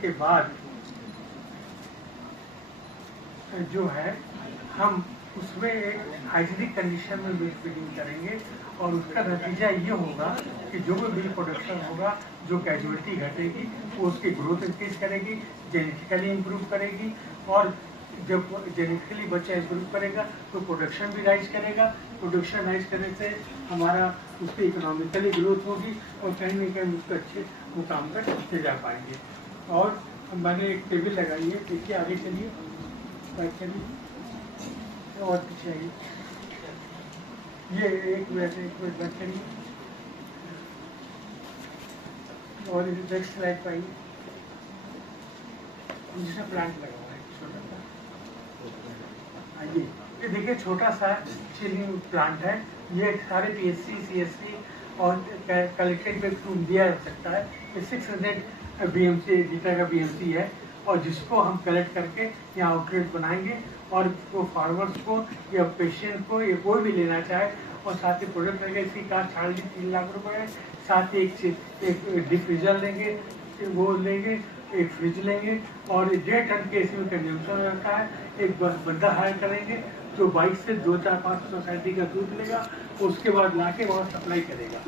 के बाद जो है हम उसमें एक हाइजीनिक कंडीशन में मिल्क फीडिंग करेंगे और उसका नतीजा ये होगा कि जो भी मिल्क प्रोडक्शन होगा, जो कैजुअलिटी घटेगी वो उसकी ग्रोथ इंक्रीज करेगी, जेनेटिकली इम्प्रूव करेगी, और जब जेनेटिकली बच्चा इम्प्रूव करेगा तो प्रोडक्शन भी राइज करेगा। प्रोडक्शन राइज करने से हमारा उसकी इकोनॉमिकली ग्रोथ होगी और कहीं ना कहीं उसको अच्छे मुकाम तक ले जा पाएंगे। और मैंने एक टेबल लगाई है, देखिए आगे चलिए, बैठ चलिए और पीछे आइए, ये एक मिनट बैठ चलिए और नेक्स्ट स्लाइड पाइए। जिसमें प्लांट लगा हुआ है छोटा सा, आइए ये देखिए छोटा सा चिलिंग प्लांट है। ये सारे पीएससी सीएससी और कलेक्टेड पे फ्रूट दिया जा सकता है। ये 600 बीएमसी लीटर का बीएमसी है और जिसको हम कलेक्ट करके यहाँ आउटलेट बनाएंगे और वो फार्मर्स को या पेशेंट को या कोई भी लेना चाहे, और साथ ही प्रोडक्ट लेंगे। इसकी कास्ट 3.5 लाख रुपए है। साथ ही एक डिफ्रीजर लेंगे, वो लेंगे, एक फ्रिज लेंगे और 1.5 टन के इसमें कंजम्पशन रहता है। एक बंदा हायर करेंगे जो 22 से 2-4-5 सोसाइटी का दूध लेगा, उसके बाद ला के वहाँ सप्लाई करेगा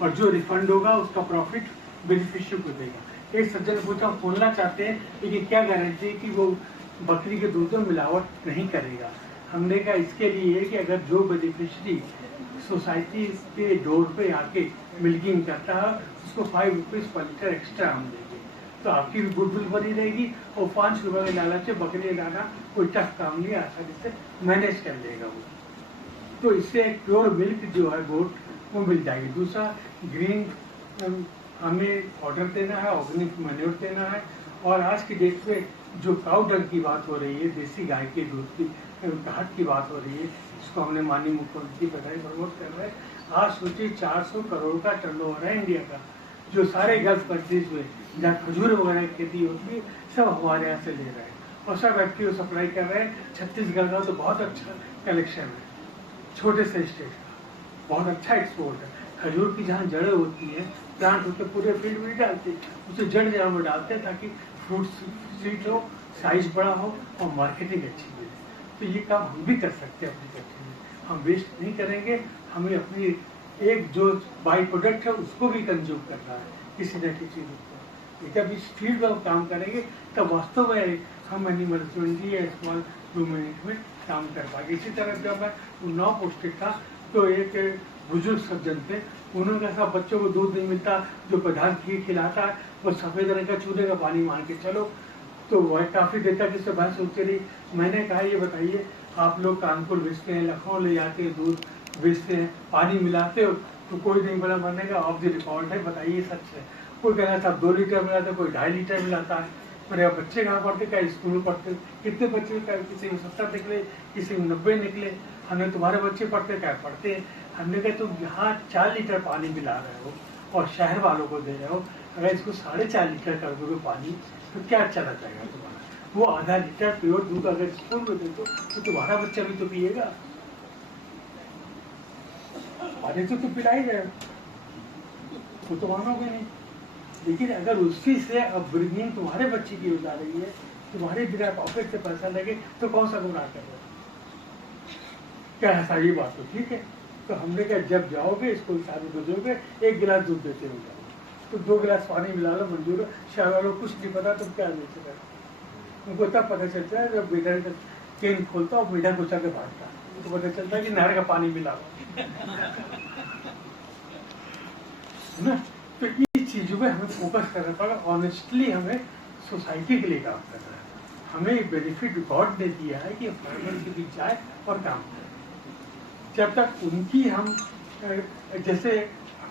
और जो रिफंड होगा उसका प्रॉफिट बेनिफिशियरी को देगा। एक सज्जन पूछा, खोलना चाहते हैं लेकिन क्या गारंटी कि वो बकरी के दूध में मिलावट नहीं करेगा। हमने कहा इसके लिए कि अगर जो बेनिफिशियरी सोसाइटी के डोर पे आके मिल्किंग करता है उसको 5 रुपीज़ पर लीटर एक्स्ट्रा हम देंगे, तो आपकी भी गुडविल बनी रहेगी और 5 रुपये के लालच से बकरी लाना कोई टफ काम नहीं, आसानी से मैनेज कर लेगा वो। तो इससे प्योर मिल्क जो है गोट वो मिल जाएगी। दूसरा ग्रीन हमें ऑर्डर देना है, ऑर्गेनिक मैन्योर देना है। और आज की डेट में जो काउ डंग की बात हो रही है, देसी गाय के दूध की घाट की बात हो रही है, इसको हमने माननीय मुख्यमंत्री बताई प्रमोट कर रहे हैं। आज सोचिए 400 करोड़ का टर्नओवर है इंडिया का, जो सारे गल्फ कंट्रीज में जहाँ खजूर वगैरह की खेती होती है सब हमारे यहाँ से ले रहे हैं और सब एफपीओ सप्लाई कर रहे हैं। छत्तीसगढ़ का तो बहुत अच्छा कलेक्शन है, छोटे से स्टेट का बहुत अच्छा एक्सपोर्ट है। खजूर की जहाँ जड़ें होती हैं, प्लांट होते पूरे फील्ड में डालते, उसे जड़ जड़ में डालते हैं ताकि फ्रूट स्वीट हो, साइज बड़ा हो और मार्केटिंग अच्छी मिले। तो ये काम हम भी कर सकते हैं अपनी कंट्री में, हम वेस्ट नहीं करेंगे। हमें अपनी एक जो बाई प्रोडक्ट है उसको भी कंज्यूम करना है किसी न किसी रूप में। जब इस फील्ड में काम करेंगे तब वास्तव में हम एनिमल हस्बेंड्री या स्मॉल रूमिनेट में काम कर पाएंगे। इसी तरह जब मैं उन्नाव पोस्टेड था तो एक बुजुर्ग सज्जन थे, उन्होंने कहा बच्चों को दूध नहीं मिलता, जो प्रधान घी खिलाता है वो सफ़ेद रंग का चूल्हे का पानी मांग के चलो, तो वह काफ़ी देर तक इससे बहस होती रही। मैंने कहा ये बताइए आप लोग कानपुर बेचते हैं, लखनऊ ले जाते हैं, दूध बेचते हैं, पानी मिलाते हो, तो कोई नहीं बोला। मैंने कहा ऑफ द रिकॉर्ड है, बताइए सच है। कोई कह रहा था 2 लीटर मिलाते, कोई 2.5 लीटर मिलाता है। मेरे बच्चे कहाँ पढ़ते, क्या स्कूल में पढ़ते, कितने बच्चे का किसी में 70 निकले, किसी में 90 निकले। हमने तुम्हारे बच्चे पढ़ते क्या पढ़ते हैं। हमने कहा तुम यहाँ 4 लीटर पानी मिला रहे हो और शहर वालों को दे रहे हो, अगर इसको 4.5 लीटर कर दोगे पानी तो क्या चला जाएगा तुम्हारा। वो आधा लीटर प्योर दूध अगर स्कूल में दे दो तो तुम्हारा बच्चा भी तो पिएगा, अरे तो पिला ही रहे हो तो मानोगे नहीं। लेकिन अगर उसी से अपब्रिंगिंग तुम्हारे बच्चे की हो जा रही है, तुम्हारे बिना पॉकेट से पैसा लगे, तो कौन सा गुनाह कर रहे हो। क्या है सारी बात तो ठीक है। तो हमने कहा जब जाओगे स्कूल शादी भेजोगे 1 गिलास दूध देते हो जाओगे, तो 2 गिलास पानी मिला लो मंजूर है। शहर वालों को कुछ नहीं पता तुम क्या बेच रहे हो। उनको तब पता चलता है जब मीठा का केन खोलता और मीठा गुच्छा के भागता, तो पता चलता है कि नहर का पानी मिला ना। तो इस चीज़ों में हमें फोकस करना पड़ेगा। ऑनेस्टली हमें सोसाइटी के लिए काम करना है। हमें बेनिफिट गॉड ने दिया है कि फार्मर के बीच जाए और काम करें। जब तक उनकी हम जैसे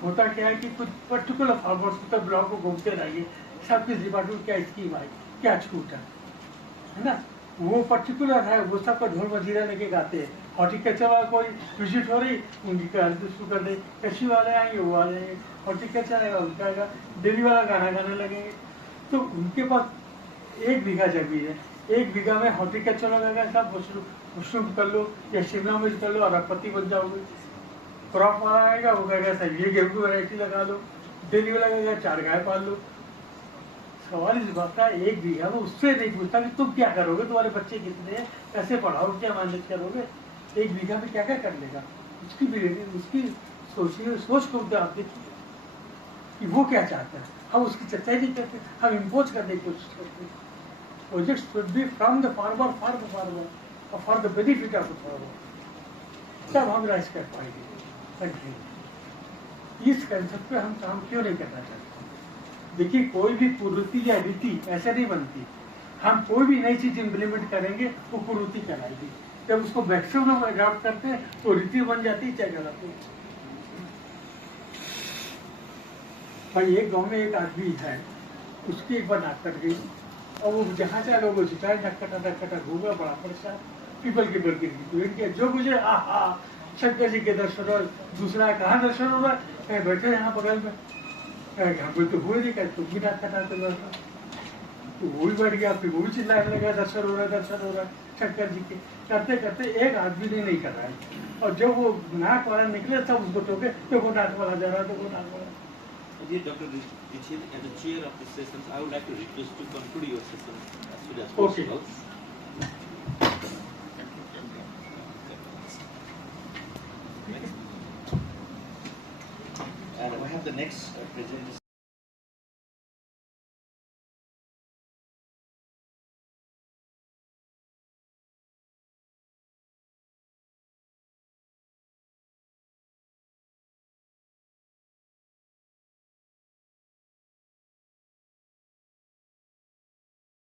होता क्या है कि कुछ पर्टिकुलर फार्मर्स को तब ब्लॉक को घूमते रहेंगे, सब किस डिपार्टमेंट क्या स्कीम आई, क्या छूट है ना, वो पर्टिकुलर है, वो सबका ढोल मजीरा लेके गाते हैं। हॉर्टिकल्चर वाला कोई विजिट हो रही उनकी शुरू कर दे, कृषि वाले आएंगे वो आ जाएंगे, हॉर्टिकल्चर आएगा उनका आएगा, डेली वाला गाना गाने लगेंगे। तो उनके पास 1 बीघा जमीन है, 1 बीघा में हॉर्टिकल्चर लगाएगा, सब मशरूम कर लो या शिमला मिर्च कर लो, अरबपति बन जाओगे। क्रॉप वाला आएगा वो कहेगा सर ये गेहूं की वैरायटी लगा लो, डेली वाला कहेगा 4 गाय पाल लो, सवाल इस बात का 1 बीघा में उससे नहीं पूछता कि तुम क्या करोगे, तुम्हारे बच्चे कितने हैं, कैसे पढ़ाओगे, क्या मेहनत करोगे, 1 बीघा में क्या क्या कर लेगा, उसकी सोचिए, सोच को आप देखिए कि वो क्या चाहता है। हम उसकी चर्चा ही नहीं करते, हम इम्पोज करने की कोशिश करते हैं। Project should be from the farmer for the farmer और for the benefit of the farmer, तब हम राइज कर पाएंगे। इस कंसेप्ट पे हम काम क्यों नहीं करना चाहते? देखिए, कोई भी कुरीति या रीति ऐसे नहीं बनती। हम कोई भी नई चीज इम्प्लीमेंट करेंगे वो कुरीति कहलाएगी। जब उसको मैक्सिमम लोग अडॉप्ट करते हैं तो रीति बन जाती है, चाहे गलत हो। भाई एक गांव में एक आदमी है, उसकी एक बार नाक कट गई और वो जहाँ चाहे लोगों से चाहे नक्कटा घूमा, बड़ा परेशान, पीपल के बल गिर जो मुझे शंकर जी के दर्शन हो, दूसरा कहाँ दर्शन हो रहा है, बैठे यहाँ बगल में, हमको तो हुए नहीं, कहते तुम भी नाक कटाते बैठो, तो वो भी बैठ गया, फिर वो भी चिल्लाने लगा दर्शन हो रहा है शंकर जी के। करते करते एक आदमी ने नहीं करा है, और जब वो नाक वाला निकले तब उसको टोके, तो वो नाक वाला जा रहा है, तो वो नाक वाला। Dear Dr. Dixit, as the chair of this session, I would like to request to conclude your session as soon as Okay. possible. And we have the next presentation.